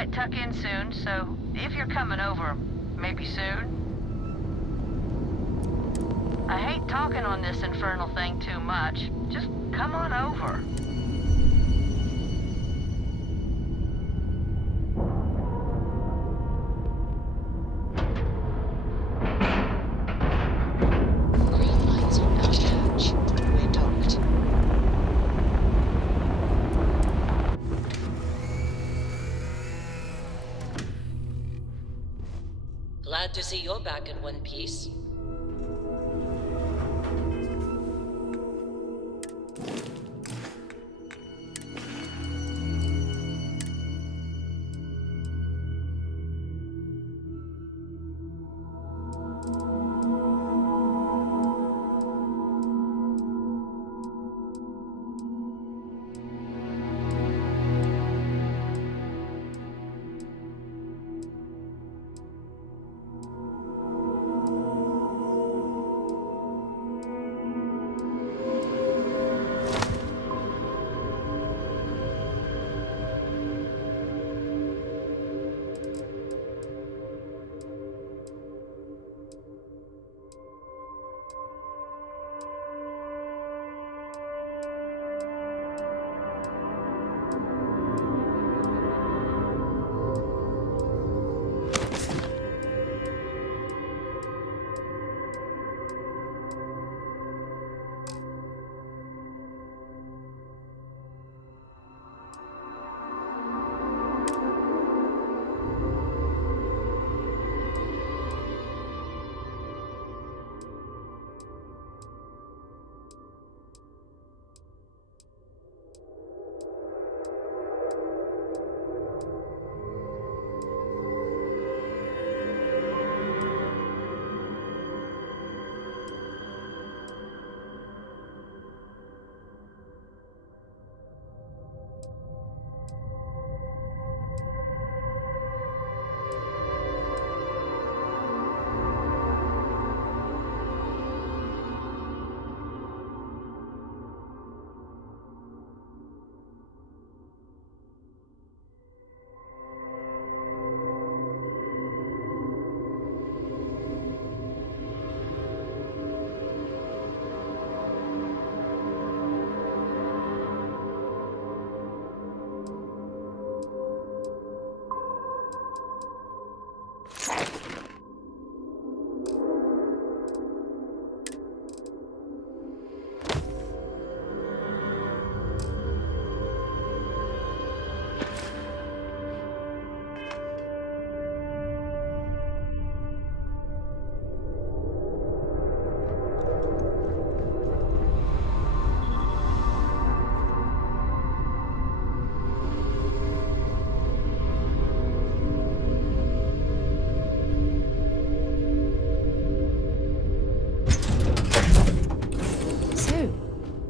might tuck in soon, so if you're coming over, maybe soon. I hate talking on this infernal thing too much. Just come on over. Green lights on our hatch. We're docked. Glad to see you're back in one piece.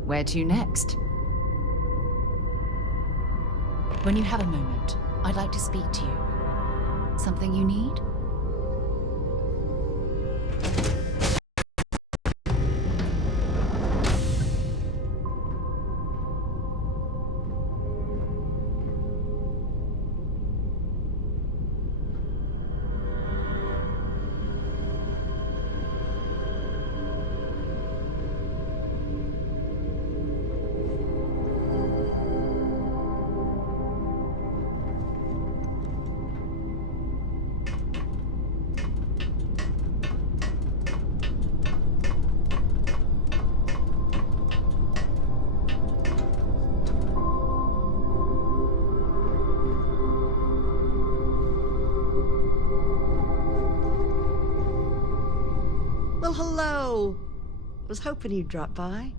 Where to next? When you have a moment, I'd like to speak to you. Something you need? Well, hello. Was hoping you'd drop by.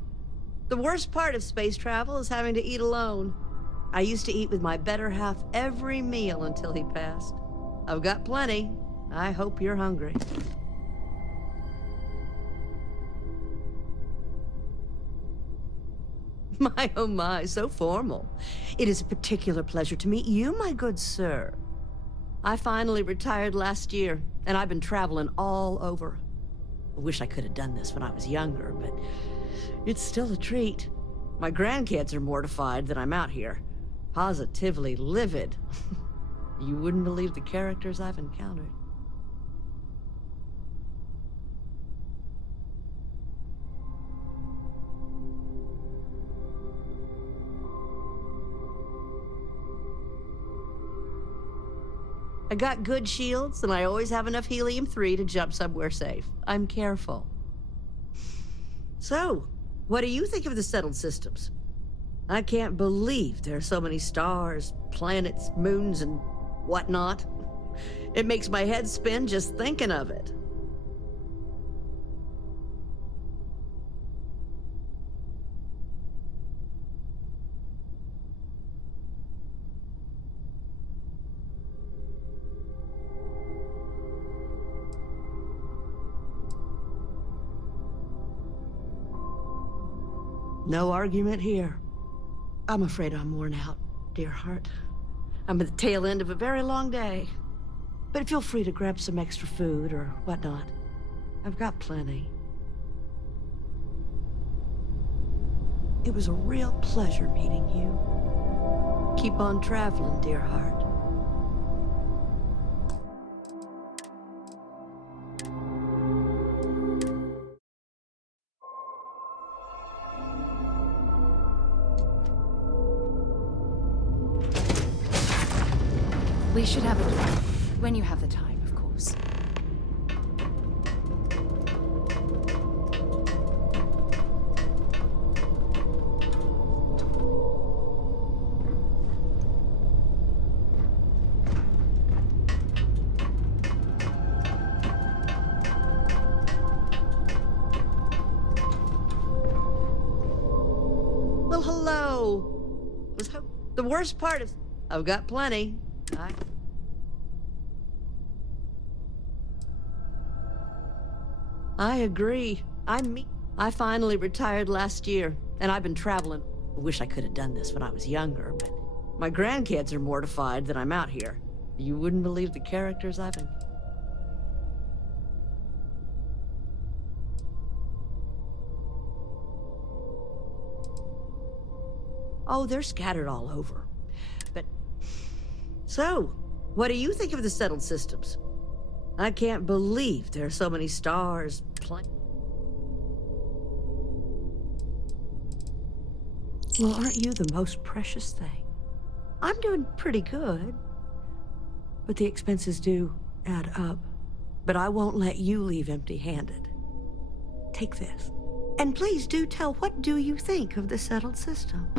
The worst part of space travel is having to eat alone. I used to eat with my better half every meal until he passed. I've got plenty. I hope you're hungry. My, oh my, so formal. It is a particular pleasure to meet you, my good sir. I finally retired last year, and I've been traveling all over. I wish I could have done this when I was younger, but it's still a treat. My grandkids are mortified that I'm out here. Positively livid. You wouldn't believe the characters I've encountered. I got good shields, and I always have enough helium-3 to jump somewhere safe. I'm careful. So, what do you think of the settled systems? I can't believe there are so many stars, planets, moons, and whatnot. It makes my head spin just thinking of it. No argument here. I'm afraid I'm worn out, dear heart. I'm at the tail end of a very long day. But feel free to grab some extra food or whatnot. I've got plenty. It was a real pleasure meeting you. Keep on traveling, dear heart. We should have a when you have the time, of course. Well, hello. The worst part is I've got plenty. I agree. I finally retired last year, and I've been traveling. I wish I could have done this when I was younger, but my grandkids are mortified that I'm out here. You wouldn't believe the characters I've been... Oh, they're scattered all over. But... So, what do you think of the settled systems? I can't believe there are so many stars, Well, aren't you the most precious thing? I'm doing pretty good. But the expenses do add up. But I won't let you leave empty-handed. Take this. And please do tell, what do you think of the settled systems?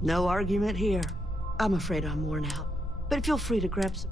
No argument here. I'm afraid I'm worn out. But feel free to grab some...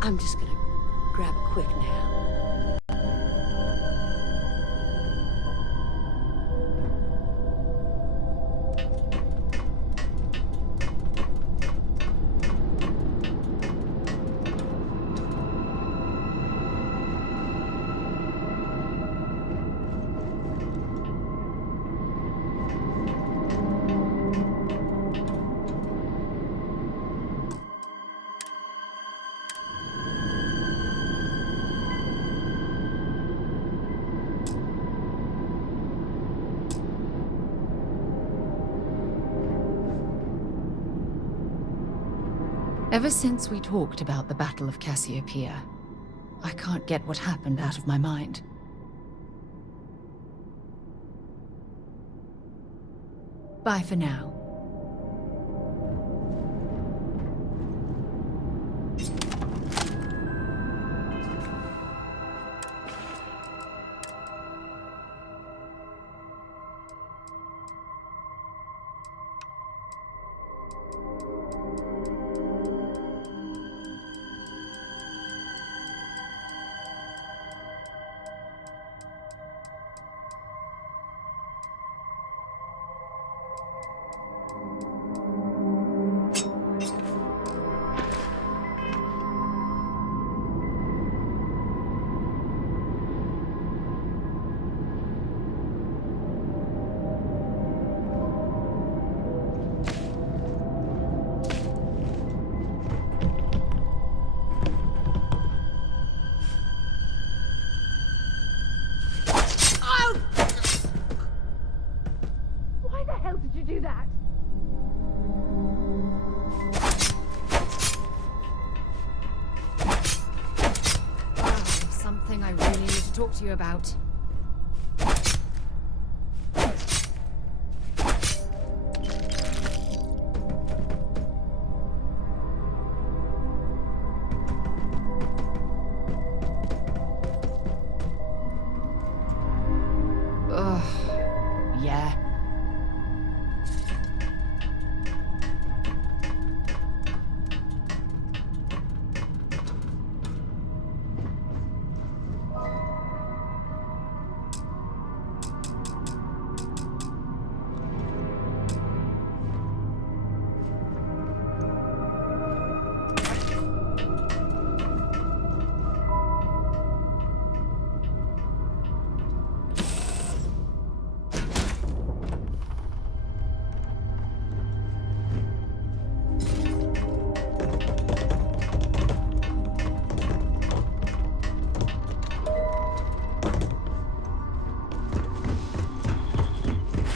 I'm just gonna grab a quick nap. Ever since we talked about the Battle of Cassiopeia, I can't get what happened out of my mind. Bye for now. Why the hell did you do that? Something I really need to talk to you about. Ugh. Yeah.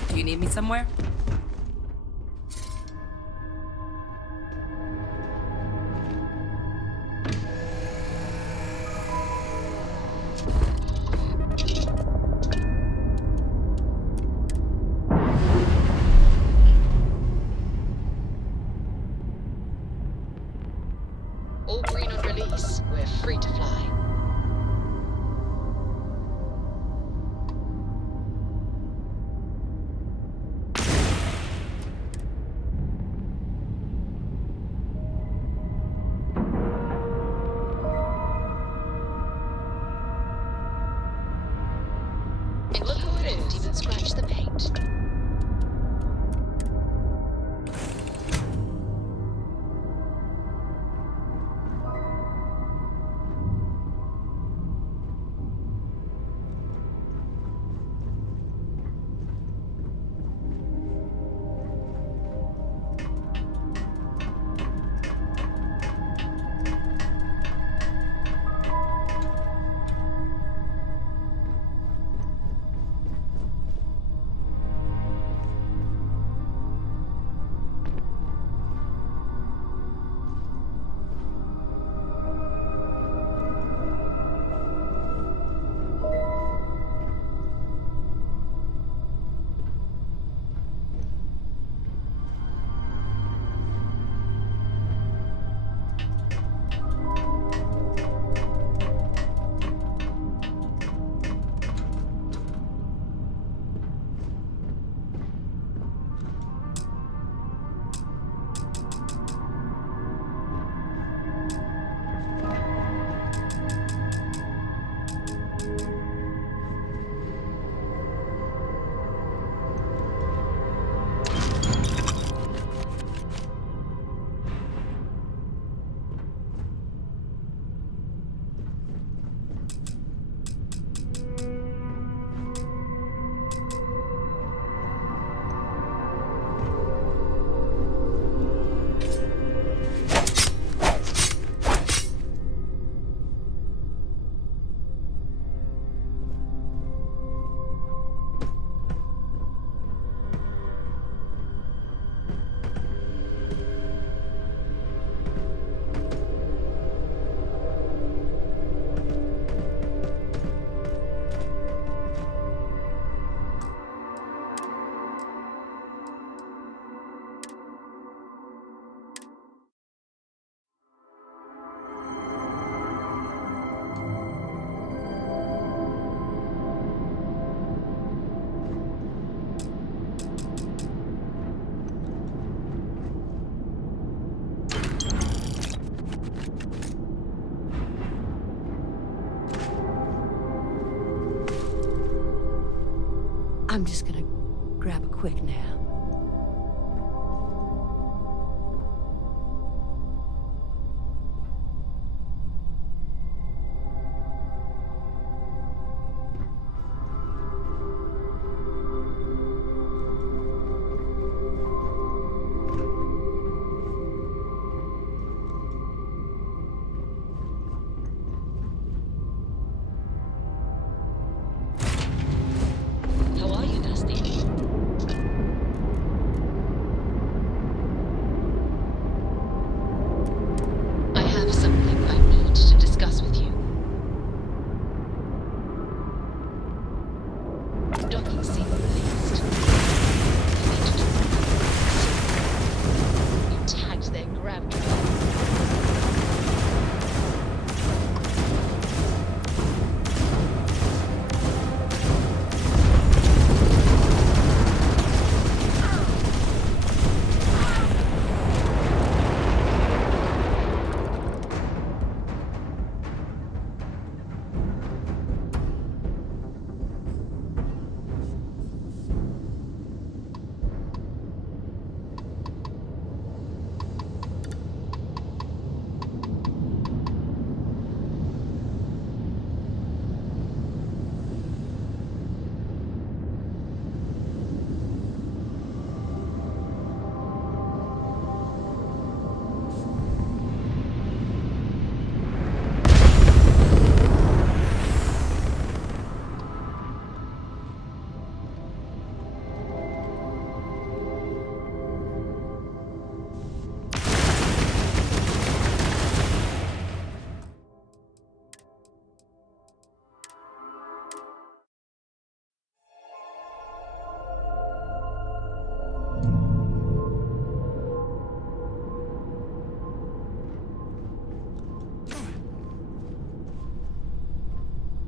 Do you need me somewhere? All green on release. We're free to fly. I'm just gonna grab a quick nap. How are you, Dusty? I have something I need to discuss with you. Docking scene released. You need to talk. You tagged their grav train.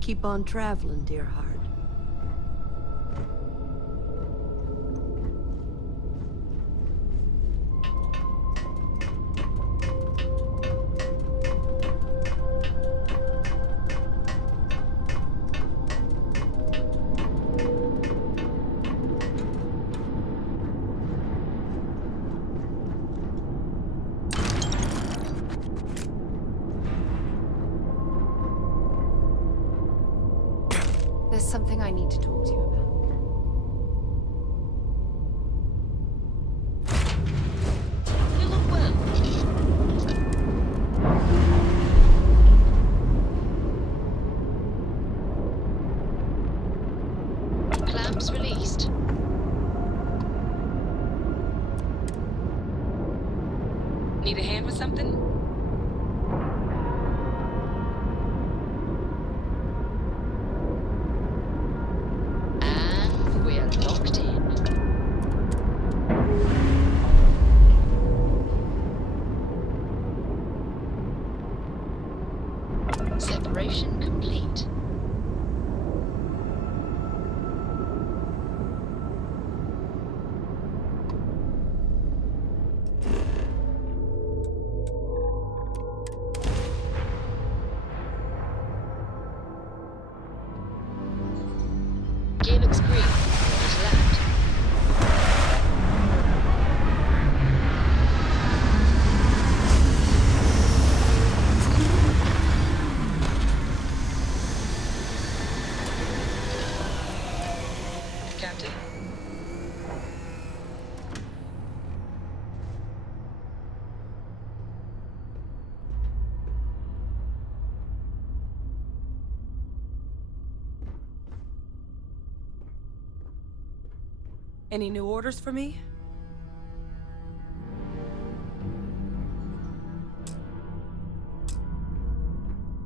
Keep on traveling, dear heart. There's something I need to talk to you about. You look well. Clamps released. Need a hand with something? And we're locked in. Separation complete. Gear looks green. Just left. Captain? Any new orders for me?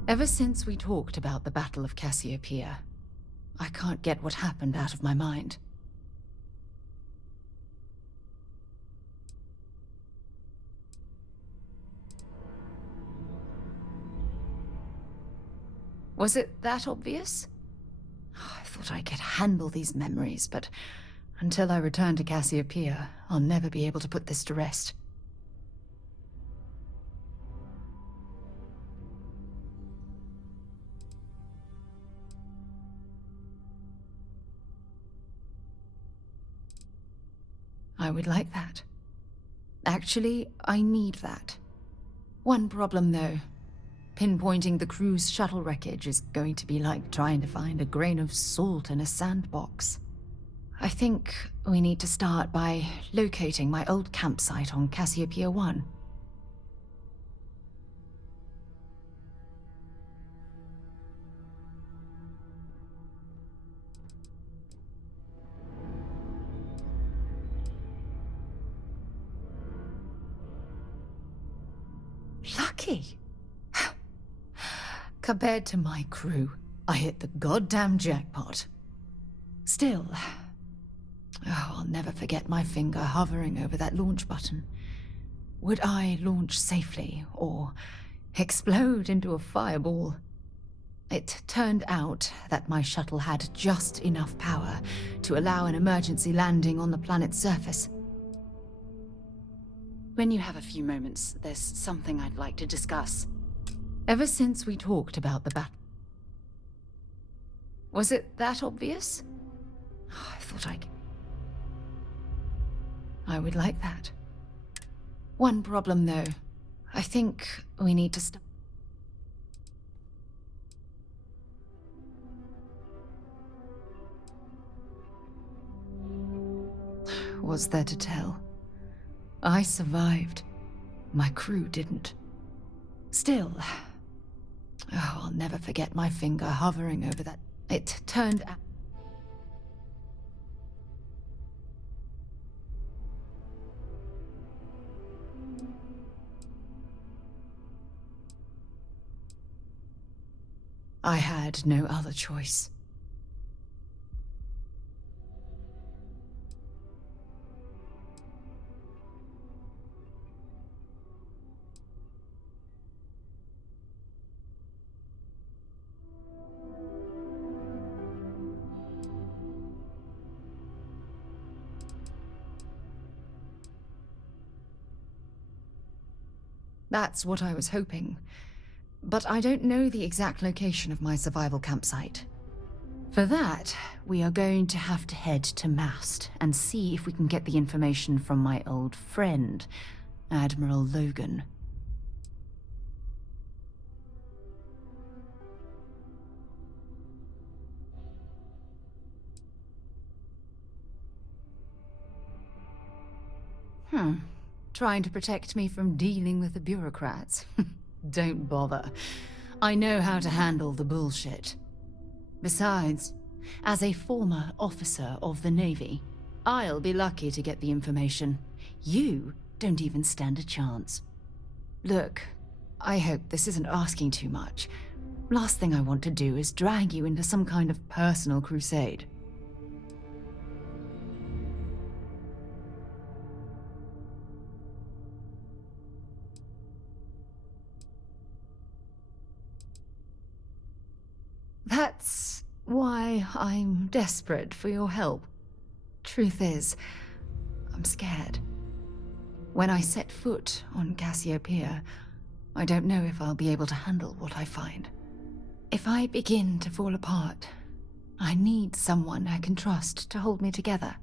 Ever since we talked about the Battle of Cassiopeia, I can't get what happened out of my mind. Was it that obvious? I thought I could handle these memories, but until I return to Cassiopeia, I'll never be able to put this to rest. I would like that. Actually, I need that. One problem, though. Pinpointing the crew's shuttle wreckage is going to be like trying to find a grain of salt in a sandbox. I think we need to start by locating my old campsite on Cassiopeia 1. Lucky. Compared to my crew, I hit the goddamn jackpot. Still, I'll never forget my finger hovering over that launch button. Would I launch safely or explode into a fireball? It turned out that my shuttle had just enough power to allow an emergency landing on the planet's surface. When you have a few moments, there's something I'd like to discuss. Ever since we talked about the battle... Was it that obvious? I thought I would like that. One problem, though. I think we need to stop. Was there to tell? I survived. My crew didn't. Still, I'll never forget my finger hovering over that. It turned out... I had no other choice. That's what I was hoping. But I don't know the exact location of my survival campsite. For that, we are going to have to head to Mast and see if we can get the information from my old friend, Admiral Logan. Trying to protect me from dealing with the bureaucrats. Don't bother. I know how to handle the bullshit. Besides, as a former officer of the Navy, I'll be lucky to get the information. You don't even stand a chance. Look, I hope this isn't asking too much. Last thing I want to do is drag you into some kind of personal crusade. That's why I'm desperate for your help. Truth is, I'm scared. When I set foot on Cassiopeia, I don't know if I'll be able to handle what I find. If I begin to fall apart, I need someone I can trust to hold me together.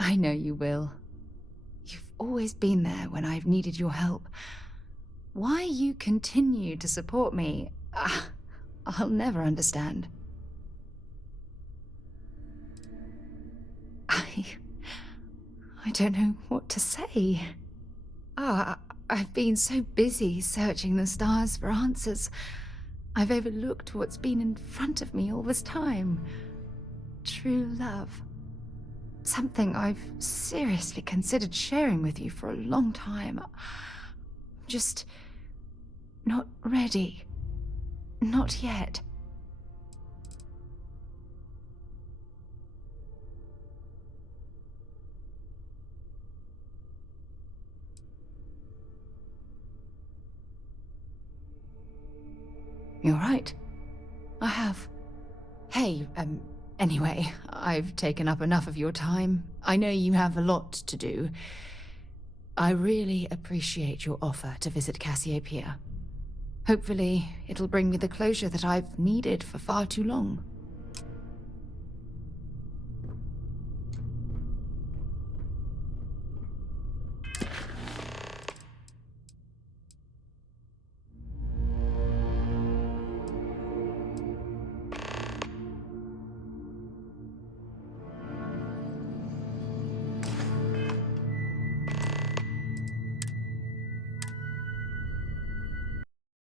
I know you will. You've always been there when I've needed your help. Why you continue to support me, I'll never understand. I don't know what to say. I've been so busy searching the stars for answers. I've overlooked what's been in front of me all this time. True love. Something I've seriously considered sharing with you for a long time. Just not ready. Not yet. You're right. I have. Hey, anyway, I've taken up enough of your time. I know you have a lot to do. I really appreciate your offer to visit Cassiopeia. Hopefully, it'll bring me the closure that I've needed for far too long.